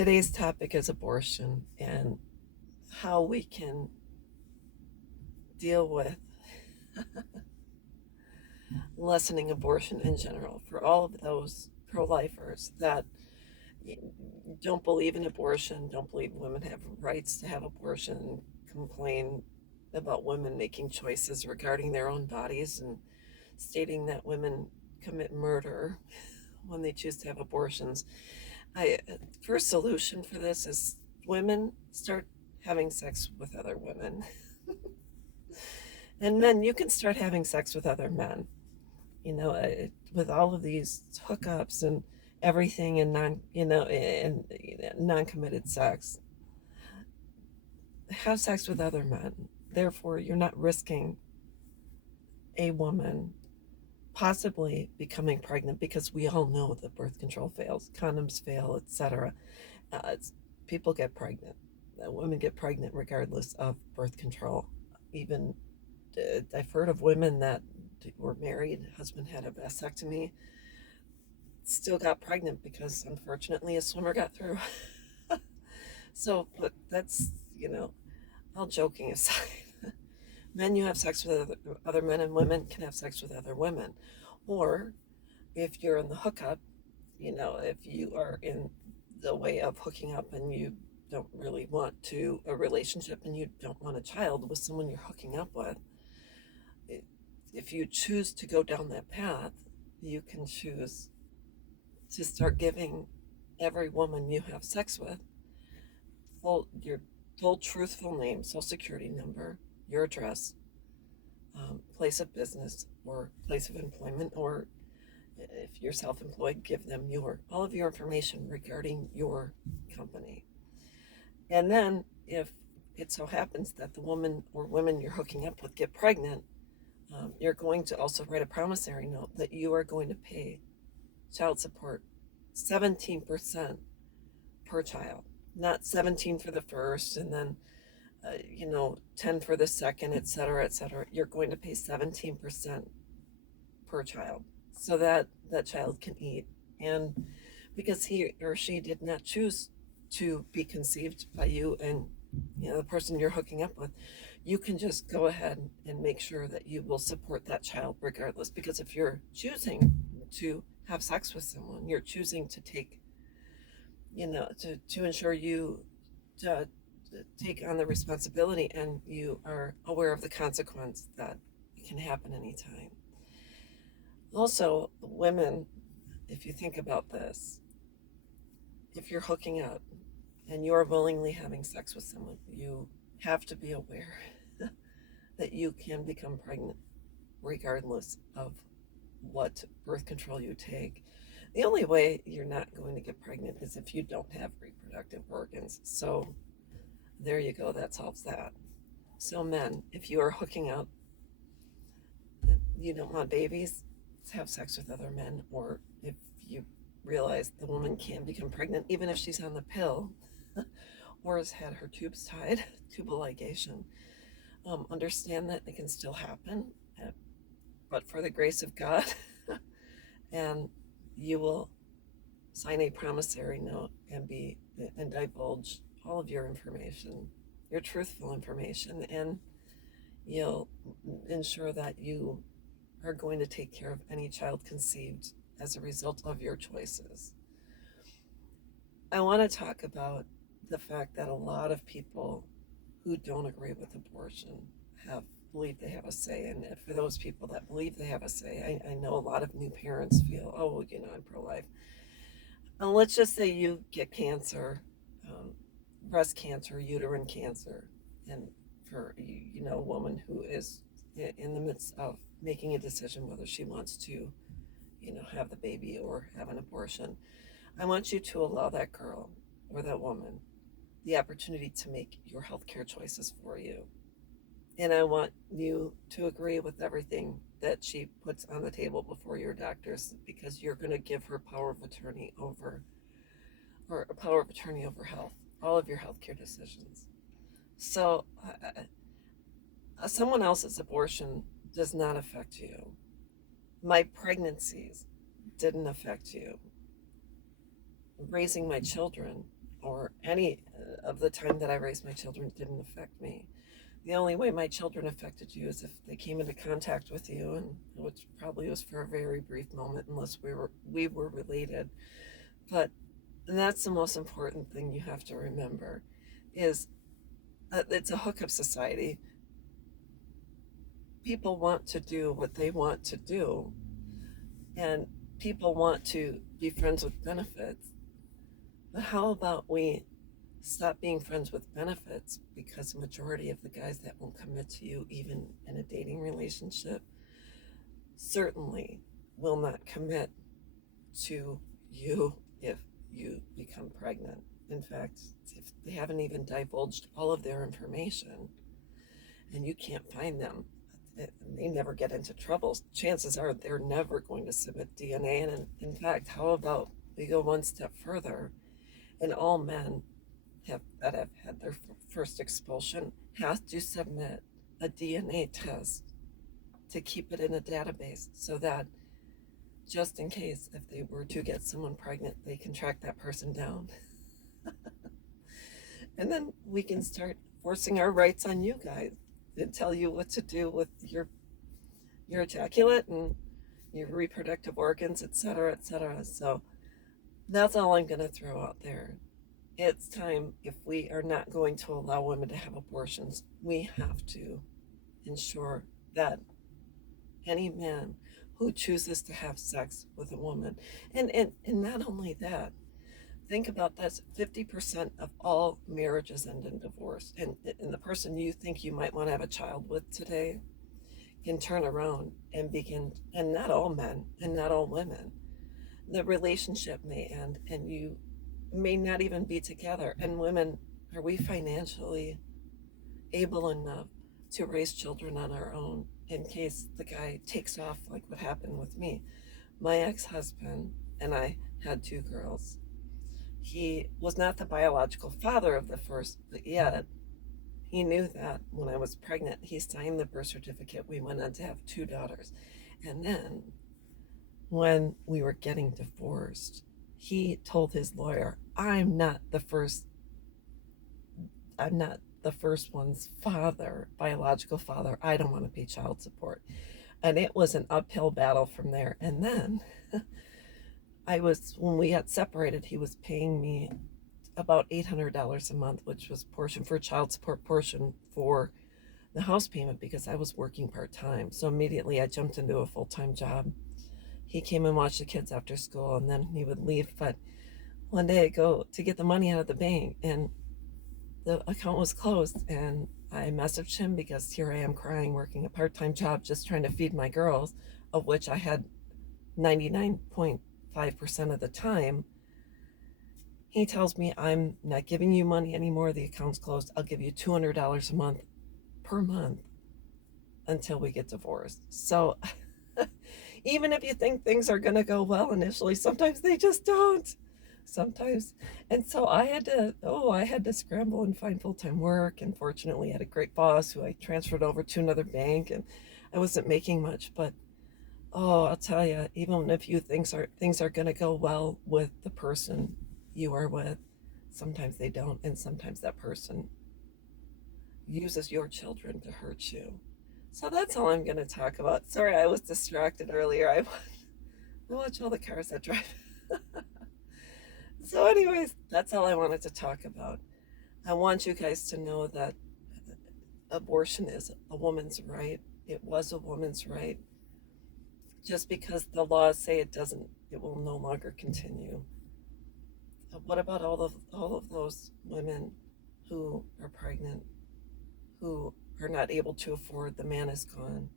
Today's topic is abortion and how we can deal with lessening abortion in general for all of those pro-lifers that don't believe in abortion, don't believe women have rights to have abortion, complain about women making choices regarding their own bodies and stating that women commit murder when they choose to have abortions. I First solution for this is women start having sex with other women. And men, you can start having sex with other men. With all of these hookups and everything, and non-committed sex, have sex with other men. Therefore, you're not risking a woman possibly becoming pregnant, because we all know that birth control fails, condoms fail, etc. People get pregnant. Women get pregnant regardless of birth control. Even I've heard of women that were married, husband had a vasectomy, still got pregnant because unfortunately a swimmer got through. So, but that's, all joking aside, men, you have sex with other men, and women can have sex with other women. Or if you're in the hookup, if you are in the way of hooking up and you don't really want a relationship and you don't want a child with someone you're hooking up with, if you choose to go down that path, you can choose to start giving every woman you have sex with your full truthful name, social security number, your address, place of business or place of employment, or if you're self-employed, give them all of your information regarding your company. And then if it so happens that the woman or women you're hooking up with get pregnant, you're going to also write a promissory note that you are going to pay child support 17% per child, not 17 for the first and then 10 for the second, et cetera, et cetera. You're going to pay 17% per child so that that child can eat. And because he or she did not choose to be conceived by you and the person you're hooking up with, you can just go ahead and make sure that you will support that child regardless. Because if you're choosing to have sex with someone, you're choosing to take, to ensure you to take on the responsibility, and you are aware of the consequence that can happen anytime. Also, women, if you think about this, if you're hooking up and you're willingly having sex with someone, you have to be aware that you can become pregnant regardless of what birth control you take. The only way you're not going to get pregnant is if you don't have reproductive organs. So there you go, that solves that. So men, if you are hooking up, you don't want babies, have sex with other men. Or if you realize the woman can become pregnant even if she's on the pill or has had her tubes tied, tubal ligation, understand that it can still happen, but for the grace of God. And you will sign a promissory note and divulge all of your information, your truthful information, and you'll ensure that you are going to take care of any child conceived as a result of your choices. I want to talk about the fact that a lot of people who don't agree with abortion believe they have a say. And for those people that believe they have a say, I know a lot of new parents feel, oh, I'm pro-life. And let's just say you get cancer, breast cancer, uterine cancer, and for a woman who is in the midst of making a decision whether she wants to, have the baby or have an abortion, I want you to allow that girl or that woman the opportunity to make your healthcare choices for you. And I want you to agree with everything that she puts on the table before your doctors, because you're going to give her power of attorney over health, all of your healthcare decisions. So someone else's abortion does not affect you. My pregnancies didn't affect you. Raising my children or any of the time that I raised my children didn't affect me. The only way my children affected you is if they came into contact with you, and which probably was for a very brief moment, unless we were related. But that's the most important thing you have to remember, is it's a hookup society. People want to do what they want to do, and people want to be friends with benefits. But how about we stop being friends with benefits, because the majority of the guys that won't commit to you, even in a dating relationship, certainly will not commit to you if you become pregnant. In fact, if they haven't even divulged all of their information and you can't find them, and they never get into trouble, chances are they're never going to submit DNA. And in fact, how about we go one step further, and all men that have had their first expulsion have to submit a DNA test to keep it in a database, so that just in case if they were to get someone pregnant, they can track that person down. And then we can start forcing our rights on you guys and tell you what to do with your ejaculate and your reproductive organs, etc., etc. So that's all I'm going to throw out there. It's time, if we are not going to allow women to have abortions, we have to ensure that any man who chooses to have sex with a woman, and not only that, think about this: 50% of all marriages end in divorce. And the person you think you might want to have a child with today can turn around and begin, and not all men and not all women, the relationship may end and you may not even be together. And women, are we financially able enough to raise children on our own in case the guy takes off, like what happened with me? My ex-husband and I had 2 girls. He was not the biological father of the first, but yet he knew that when I was pregnant. He signed the birth certificate. We went on to have 2 daughters. And then when we were getting divorced, he told his lawyer, I'm not the first one's father, biological father. I don't want to pay child support. And it was an uphill battle from there. And then when we got separated, he was paying me about $800 a month, which was portion for child support, portion for the house payment, because I was working part-time. So immediately I jumped into a full-time job. He came and watched the kids after school, and then he would leave. But one day I go to get the money out of the bank, and the account was closed. And I messaged him, because here I am crying, working a part-time job, just trying to feed my girls, of which I had 99.5% of the time. He tells me, I'm not giving you money anymore. The account's closed. I'll give you $200 a month per month until we get divorced. So even if you think things are going to go well initially, sometimes they just don't. Sometimes. And so I had to scramble and find full-time work. And fortunately, I had a great boss who I transferred over to another bank, and I wasn't making much, but I'll tell you, even if you think things are going to go well with the person you are with, sometimes they don't, and sometimes that person uses your children to hurt you. So that's all I'm going to talk about. Sorry, I was distracted earlier. I watch all the cars that drive. So anyways, that's all I wanted to talk about. I want you guys to know that abortion is a woman's right. It was a woman's right. Just because the laws say it doesn't, it will no longer continue. What about all of those women who are pregnant, who are not able to afford, the man is gone,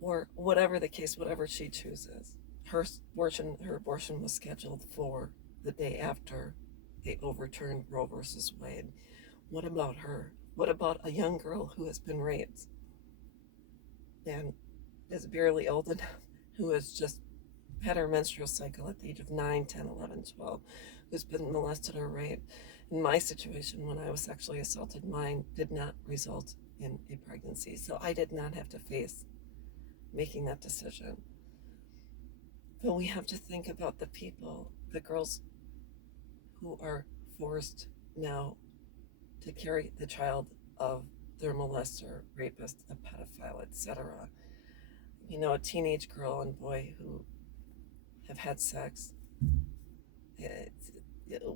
or whatever the case, whatever she chooses? Her abortion was scheduled for the day after they overturned Roe versus Wade. What about her? What about a young girl who has been raped and is barely old enough, who has just had her menstrual cycle at the age of 9, 10, 11, 12, who's been molested or raped? In my situation, when I was sexually assaulted, mine did not result in a pregnancy. So I did not have to face making that decision. But we have to think about the people, the girls who are forced now to carry the child of their molester, rapist, a pedophile, etc. A teenage girl and boy who have had sex, it's,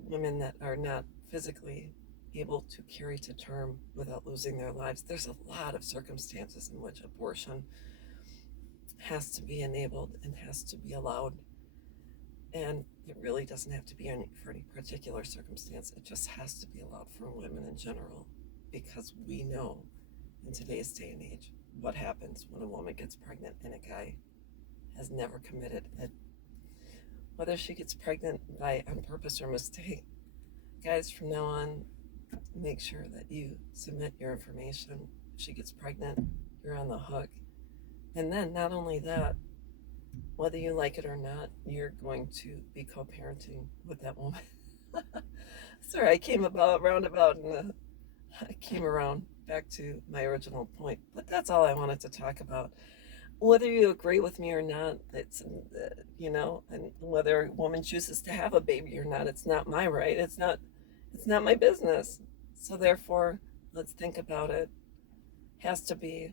women that are not physically able to carry to term without losing their lives. There's a lot of circumstances in which abortion has to be enabled and has to be allowed. And it really doesn't have to be for any particular circumstance. It just has to be allowed for women in general, because we know in today's day and age what happens when a woman gets pregnant and a guy has never committed it. Whether she gets pregnant on purpose or mistake, guys, from now on, make sure that you submit your information. If she gets pregnant, you're on the hook. And then not only that, whether you like it or not, you're going to be co-parenting with that woman. Sorry, I came roundabout, and I came around back to my original point. But that's all I wanted to talk about. Whether you agree with me or not, it's, and whether a woman chooses to have a baby or not, it's not my right. It's not my business. So therefore, let's think about it. Has to be.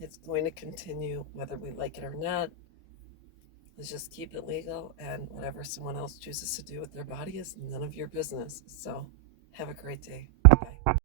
It's going to continue whether we like it or not. Let's just keep it legal, and whatever someone else chooses to do with their body is none of your business. So have a great day.